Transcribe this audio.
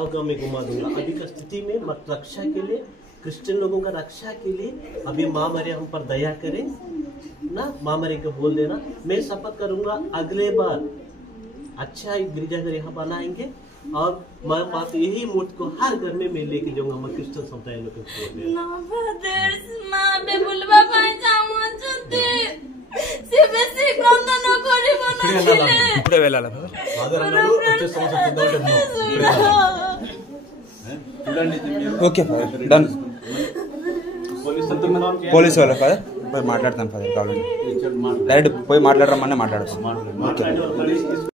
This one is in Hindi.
गांव गांव में घुमा दूंगा। अभी की स्थिति में मत रक्षा के लिए, क्रिश्चियन लोगों का रक्षा के लिए अभी माँ मरियम हम पर दया करें ना। माँ मरियम को बोल देना, मैं शपथ करूंगा अगले बार अच्छा एक गिरजाघर यहाँ बनाएंगे और मैं बात यही मूर्ति को हर घर में मैं लेके जाऊंगा। मैं क्रिश्चियन समुदाय लोग को ఇప్పుడే వెళ్ళాలా ఓకే ఫాదర్ డన్ పోలీస్ వాళ్ళ ఫాదర్ పోయి మాట్లాడతాను ఫాదర్ కావాలండి డైరెక్ట్ పోయి మాట్లాడరమ్మనే మాట్లాడతాను ఓకే